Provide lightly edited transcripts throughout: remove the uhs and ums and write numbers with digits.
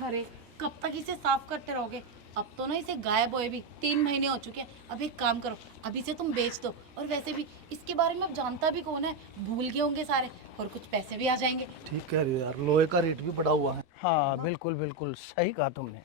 अरे कब तक इसे साफ करते रहोगे? अब तो ना इसे गायब हुए भी 3 महीने हो चुके हैं। अब एक काम करो, अभी इसे तुम बेच दो। और वैसे भी इसके बारे में अब जानता भी कौन है, भूल गए होंगे सारे। और कुछ पैसे भी आ जाएंगे। ठीक कह रही हो यार, लोहे का रेट भी बढ़ा हुआ है। हाँ बिल्कुल बिल्कुल सही कहा तुमने।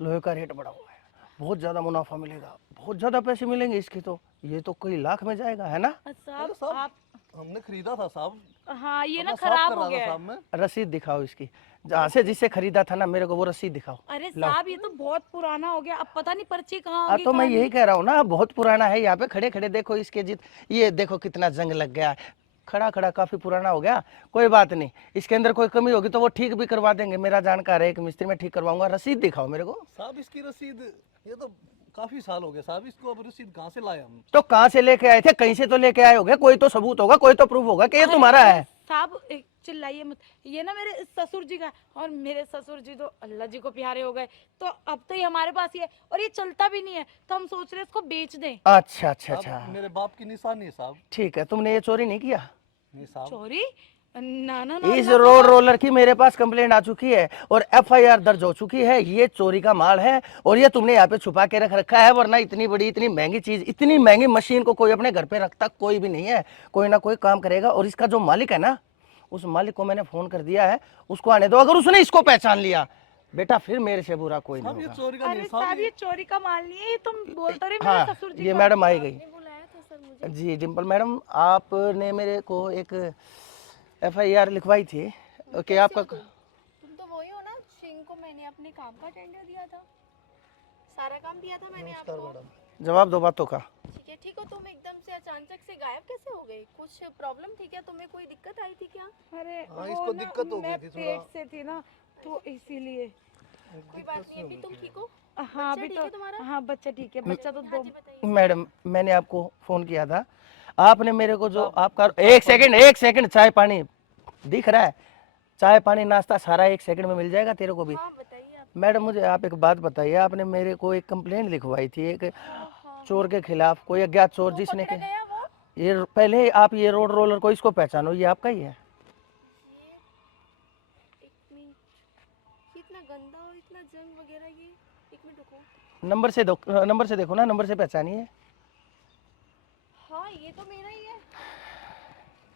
लोहे का रेट बढ़ा हुआ है, बहुत ज़्यादा मुनाफा मिलेगा, बहुत ज़्यादा पैसे मिलेंगे इसके तो। ये तो कोई लाख में जाएगा है ना। अरे साहब साहब, आप, हमने खरीदा था साहब, हाँ ये ना अपना साफ कर खराब हो रहा था गया है। साहब मैं। रसीद दिखाओ इसकी, जहाँ से जिससे खरीदा था ना मेरे को वो रसीद दिखाओ। अरे लाओ। साहब ये तो बहुत पुराना हो गया, अब पता नहीं पर्ची कहाँ हाँ होगी तो मैं कहाँ नहीं। यही कह रहा हूँ ना, बहुत पुराना है। यहाँ पे खड़े खड़े देखो इसके जित, ये देखो कितना जंग लग गया है। खड़ा खड़ा काफी पुराना हो गया। कोई बात नहीं, इसके अंदर कोई कमी होगी तो वो ठीक भी करवा देंगे। मेरा जानकार है एक मिस्त्री, में ठीक करवाऊंगा। रसीद दिखाओ मेरे को। साहब इसकी रसीद, ये तो काफी साल हो गए साहब, इसको अब रसीद कहाँ से लाए हम? तो कहाँ से लेके आए थे? कहीं से तो लेके आए होगे, कोई तो सबूत होगा, कोई तो प्रूफ होगा कि ये अरे तुम्हारा है। साहब चिल्लाइए मत। ये ना मेरे ससुर जी का है, और मेरे ससुर जी तो अल्लाह जी को प्यारे हो गए। तो अब तो ये हमारे पास ही है, और ये चलता भी नहीं है। तो हम सोच रहे हैं इसको बेच दें। अच्छा अच्छा साहब अच्छा, मेरे बाप की निशानी है साहब। ठीक है। तुमने ये चोरी नहीं किया? नहीं साहब। चोरी? ना ना ना, इस अल्लाह रोड तौबा। रोलर की मेरे पास कंप्लेंट आ चुकी है और एफआईआर दर्ज हो चुकी है। ये चोरी का माल है और ये तुमने यहाँ पे छुपा के रख रखा है। वरना इतनी बड़ी इतनी महंगी चीज, इतनी महंगी मशीन को कोई अपने घर पे रखता कोई भी नहीं है। कोई ना कोई काम करेगा। और इसका जो मालिक है ना, उस मालिक को मैंने फोन कर दिया है, उसको आने दो। अगर उसने इसको पहचान लिया बेटा, फिर मेरे से बुरा कोई नहीं साहब ये होगा। चोरी का नहीं अरे है साहब साहब, ये चोरी का माल नहीं है, ये तुम बोलते रहे मेरे हाँ ससुर जी ये का। मैडम आई गई। आपने बुलाया था सर मुझे? जी डिम्पल मैडम, आपने मेरे को एक एफआईआर लिखवाई थी कि कैसे आपका। हो तुम तो वही हो ना जिनको मैंने अपने काम का टेंडर दिया था, सारा काम दिया था मैंने नमस्कार आपको। मैडम। जवाब दो बातों का। ठीक हो, तुम एकदम से अचानक से गायब कैसे हो गए? कुछ प्रॉब्लम थी क्या? तुम्हें कोई दिक्कत आई थी क्या? अरे हाँ, वो इसको ना दिक्कत हो गई मैं थी थोड़ा। पेट से थी ना, तो इसीलिए। कोई बात नहीं, अभी तुम ठीक हो? हाँ बच्चा अभी ठीक तो, है तुम्हारा? हाँ बच्चा ठीक है। बच्चा तो हाँ दो। जी बताइए। मैडम मैंने आपको फोन किया था, आपने मेरे को जो साहब, आपका चाय एक पानी। सेकंड एक सेकंड, चाय पानी दिख रहा है? चाय पानी नाश्ता सारा 1 सेकंड में मिल जाएगा तेरे को भी। हाँ बताइए आप। मैडम मुझे आप एक बात बताइए, आपने मेरे को एक कंप्लेंट लिखवाई थी एक हाँ हाँ चोर हाँ। के खिलाफ, कोई अज्ञात चोर वो जिसने पकड़ा के। गया वो? ये पहले आप ये रोड रोलर को इसको पहचानो, ये आपका ही है। ये एक मिनट, ये इतना गंदा और इतना जंग वगैरह, ये एक मिनट रुको। नंबर से देखो ना, नंबर से पहचानिए। हाँ ये तो मेरा ही है।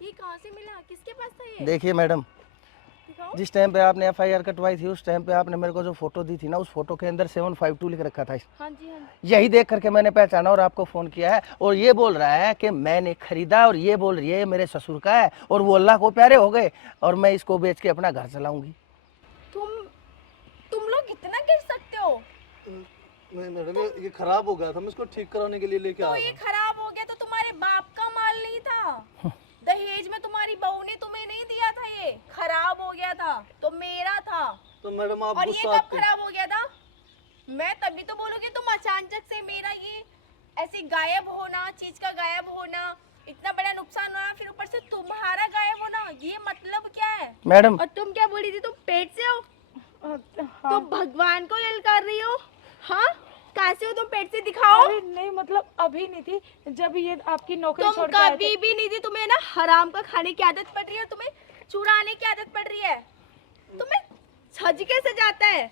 ये कहाँ से मिला? किसके पास था ये? देखिए मैडम, दिखाओ। जिस टाइम पे आपने एफआईआर कटवाई थी उस टाइम पे आपने मेरे को जो फोटो दी थी ना, उस फोटो के अंदर 752 लिख रखा था। हाँ जी हाँ जी। यही देख करके मैंने पहचाना और आपको फोन किया है। और ये बोल रहा है कि मैंने खरीदा, और ये बोल रही है मेरे ससुर का है और वो अल्लाह को प्यारे हो गए और मैं इसको बेच के अपना घर चलाऊंगी। तुम लोग इतना गिर सकते हो? नहीं मैडम, ये खराब हो गया था, मैं इसको ठीक कराने के लिए लेके तो आया ये था। खराब हो गया तो तुम्हारे बाप का माल नहीं था? दहेज में तुम्हारी बहू ने तुम्हें नहीं दिया था, ये खराब हो गया था तो मेरा था। तो मैडम आप और ये गुस्सा कब आते। खराब हो गया था? मैं तभी तो बोलूंगी, तुम अचानक से मेरा ये ऐसे गायब होना, चीज का गायब होना, इतना बड़ा नुकसान हुआ, फिर ऊपर से तुम्हारा गायब होना, ये मतलब क्या है? मैडम और तुम क्या बोली थी? तुम पेट से हो? हाँ। तुम भगवान को यल कर रही हो? हाँ कहाँ से हो तुम? पेट से दिखाओ। अरे नहीं मतलब अभी नहीं थी, जब ये आपकी नौकरी तुम छोड़ के आए थे। कभी भी नहीं थी। तुम्हें ना हराम का खाने की आदत पड़ रही है, तुम्हें चुराने की आदत पड़ रही है, तुम्हें छज के सजाता है,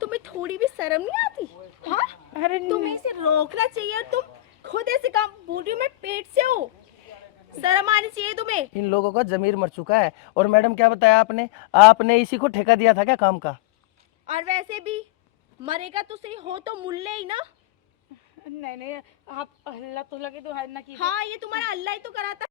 तुम्हें थोड़ी भी शर्म नहीं आती? हाँ अरे तुम्हें इसे रोकना चाहिए, और तुम खुद ऐसे काम बोल रही हो। मैं पेट से हूँ, शर्म आनी चाहिए तुम्हें। इन लोगों का जमीर मर चुका है। और मैडम क्या बताया आपने, आपने इसी को ठेका दिया था क्या काम का? और वैसे भी मरेगा तो सही, हो तो मुल्ले ही ना। नहीं नहीं, आप अल्लाह तो लगे तो है ना की। हाँ ये तुम्हारा अल्लाह ही तो कराता